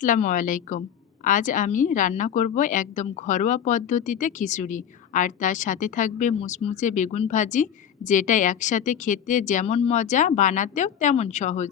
আসসালামু আলাইকুম। আজ আমি রান্না করব একদম ঘরোয়া পদ্ধতিতে খিচুড়ি। আর তার সাথে থাকবে মুচমুচে বেগুন ভাজি, যেটা একসাথে খেতে যেমন মজা, বানাতেও তেমন সহজ।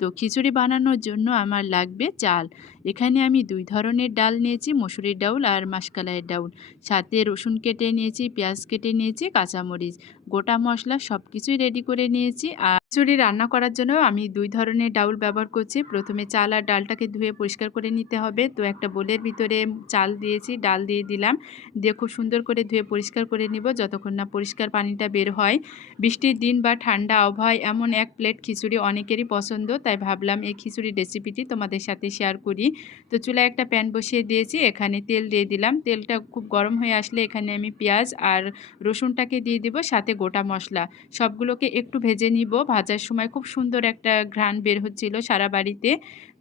তো খিচুড়ি বানানোর জন্য আমার লাগবে চাল। এখানে আমি দুই ধরনের ডাল নিয়েছি, মসুরির ডাউল আর মাসকলাইয়ের ডাউল। সাথে রসুন কেটে নিয়েছি, পেঁয়াজ কেটে নিয়েছি, কাঁচামরিচ, গোটা মশলা সব কিছুই রেডি করে নিয়েছি। আর খিচুড়ি রান্না করার জন্য আমি দুই ধরনের ডাউল ব্যবহার করছি। প্রথমে চাল আর ডালটাকে ধুয়ে পরিষ্কার করে নিতে হবে। তো একটা বোলের ভিতরে চাল দিয়েছি, ডাল দিয়ে দিলাম। দিয়ে খুব সুন্দর করে ধুয়ে পরিষ্কার করে নিব। যতক্ষণ না পরিষ্কার পানিটা বের হয়। বৃষ্টির দিন বা ঠান্ডা আবহাওয়ায় এমন এক প্লেট খিচুড়ি অনেকেরই পছন্দ, তাই ভাবলাম এই খিচুড়ির রেসিপিটি তোমাদের সাথে শেয়ার করি। তো চুলায় একটা প্যান বসিয়ে দিয়েছি, এখানে তেল দিয়ে দিলাম। তেলটা খুব গরম হয়ে আসলে এখানে আমি পেঁয়াজ আর রসুনটাকে দিয়ে দিব, সাথে গোটা মশলা। সবগুলোকে একটু ভেজে নিব। ভাজার সময় খুব সুন্দর একটা ঘ্রাণ বের হচ্ছিল সারা বাড়িতে।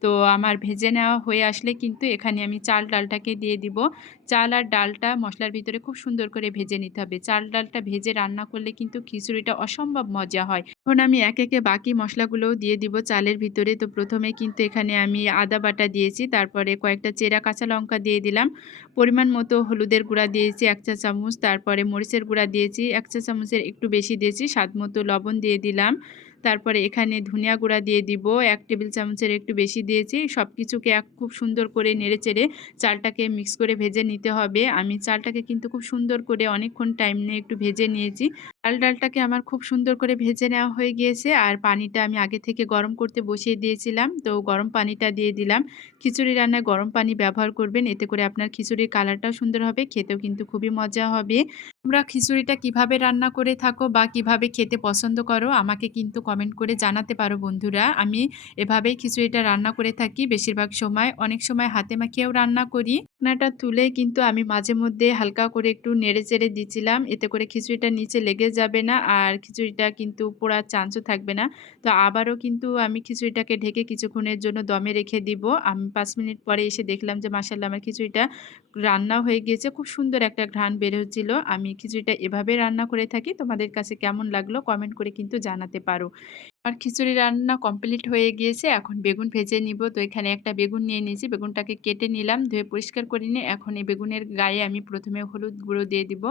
তো আমার ভেজে নেওয়া হয়ে আসলে কিন্তু এখানে আমি চাল ডালটাকে দিয়ে দিব। চাল আর ডালটা মশলার ভিতরে খুব সুন্দর করে ভেজে নিতে হবে। চাল ডালটা ভেজে রান্না করলে কিন্তু খিচুড়িটা অসম্ভব মজা হয়। এখন আমি এক একে বাকি মশলাগুলোও দিয়ে দিব চালের ভিতরে। তো প্রথমে কিন্তু এখানে আমি আদা বাটা দিয়েছি, তারপরে কয়েকটা চেরা কাঁচা লঙ্কা দিয়ে দিলাম। পরিমাণ মতো হলুদের গুঁড়া দিয়েছি এক চা চামচ, তারপরে মরিচের গুঁড়া দিয়েছি, এক চা চামচের একটু বেশি দিয়েছি, স্বাদ মতো লবণ দিয়ে দিলাম। তারপরে এখানে ধনিয়া গুঁড়া দিয়ে দিব, এক টেবিল চামচের একটু বেশি দিয়েছি। সব কিছুকে এক খুব সুন্দর করে নেড়ে চেড়ে চালটাকে মিক্স করে ভেজে নিতে হবে। আমি চালটাকে কিন্তু খুব সুন্দর করে অনেকক্ষণ টাইম নিয়ে একটু ভেজে নিয়েছি। চাল ডালটাকে আমার খুব সুন্দর করে ভেজে নেওয়া হয়ে গিয়েছে। আর পানিটা আমি আগে থেকে গরম করতে বসিয়ে দিয়েছিলাম। তো গরম পানিটা দিয়ে দিলাম। খিচুড়ি রান্নায় গরম পানি ব্যবহার করবেন। এতে করে আপনার খিচুড়ির কালারটাও সুন্দর হবে, খেতেও কিন্তু খুবই মজা হবে। তোমরা খিচুড়িটা কীভাবে রান্না করে থাকো বা কীভাবে খেতে পছন্দ করো, আমাকে কিন্তু কমেন্ট করে জানাতে পারো বন্ধুরা। আমি এভাবেই খিচুড়িটা রান্না করে থাকি। বেশিরভাগ সময়, অনেক সময় হাতে মাখিয়েও রান্না করি। রান্নাটা তুলে কিন্তু আমি মাঝে মধ্যে হালকা করে একটু নেড়ে চেড়ে দিচ্ছিলাম এতে করে খিচুড়িটা নিচে লেগে যাবে না আর খিচুড়িটা কিন্তু পোড়ার চান্সও থাকবে না। তো আবারও কিন্তু আমি খিচুড়িটাকে ঢেকে কিছুক্ষণের জন্য দমে রেখে দিব। আমি পাঁচ মিনিট পরে এসে দেখলাম যে মাসাল্লাহ আমার খিচুড়িটা রান্না হয়ে গিয়েছে। খুব সুন্দর একটা ঘ্রাণ বের হচ্ছিল। আমি খিচুড়িটা এভাবে রান্না করে থাকি। তোমাদের কাছে কেমন লাগল কমেন্ট করে কিন্তু জানাতে পারো। আর খিচুড়ি রান্না কমপ্লিট হয়ে গিয়েছে, এখন বেগুন ভেজে নিব। তো এখানে একটা বেগুন নিয়ে নিয়েছি, বেগুনটাকে কেটে নিলাম, ধুয়ে পরিষ্কার করে নিয়ে এখন এই বেগুনের গায়ে আমি প্রথমে হলুদ গুঁড়ো দিয়ে দিব,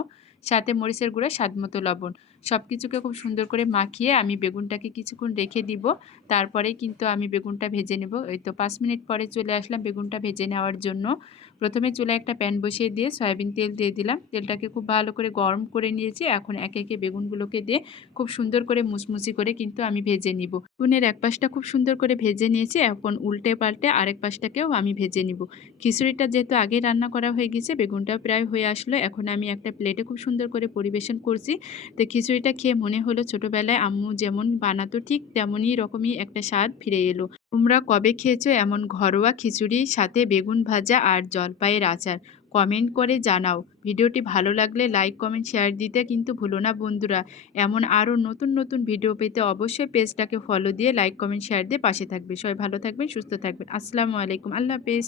সাথে মরিচের গুঁড়ো, স্বাদ মতো লবণ। সব কিছুকে খুব সুন্দর করে মাখিয়ে আমি বেগুনটাকে কিছুক্ষণ রেখে দিব তারপরে কিন্তু আমি বেগুনটা ভেজে নেব। এই তো পাঁচ মিনিট পরে চলে আসলাম বেগুনটা ভেজে নেওয়ার জন্য। প্রথমে চুলায় একটা প্যান বসিয়ে দিয়ে সয়াবিন তেল দিয়ে দিলাম। তেলটাকে খুব ভালো করে গরম করে নিয়েছি, এখন একে একে বেগুনগুলোকে দিয়ে খুব সুন্দর করে মুচমুচি করে কিন্তু আমি ভেজে নিব। বেগুনের এক পাশটা খুব সুন্দর করে ভেজে নিয়েছি, এখন উল্টে পাল্টে আরেক পাশটাকেও আমি ভেজে নিব। খিচুড়িটা যেহেতু আগে রান্না করা হয়ে গেছে, বেগুনটাও প্রায় হয়ে আসলো, এখন আমি একটা প্লেটে খুব সুন্দর করে পরিবেশন করছি। তো খিচুড়িটা খেয়ে মনে হলো ছোটোবেলায় আম্মু যেমন বানাতো ঠিক তেমনই রকমই একটা স্বাদ ফিরে এলো। তোমরা কবে খেয়েছো এমন ঘরোয়া খিচুড়ি সাথে বেগুন ভাজা আর জলপাইয়ের আচার? কমেন্ট করে জানাও। ভিডিওটি ভালো লাগলে লাইক কমেন্ট শেয়ার দিতে কিন্তু ভুলো না বন্ধুরা। এমন আরও নতুন নতুন ভিডিও পেতে অবশ্যই পেজটাকে ফলো দিয়ে লাইক কমেন্ট শেয়ার দিয়ে পাশে থাকবে। সবাই ভালো থাকবেন, সুস্থ থাকবেন। আসসালামু আলাইকুম। আল্লাহ হাফেজ।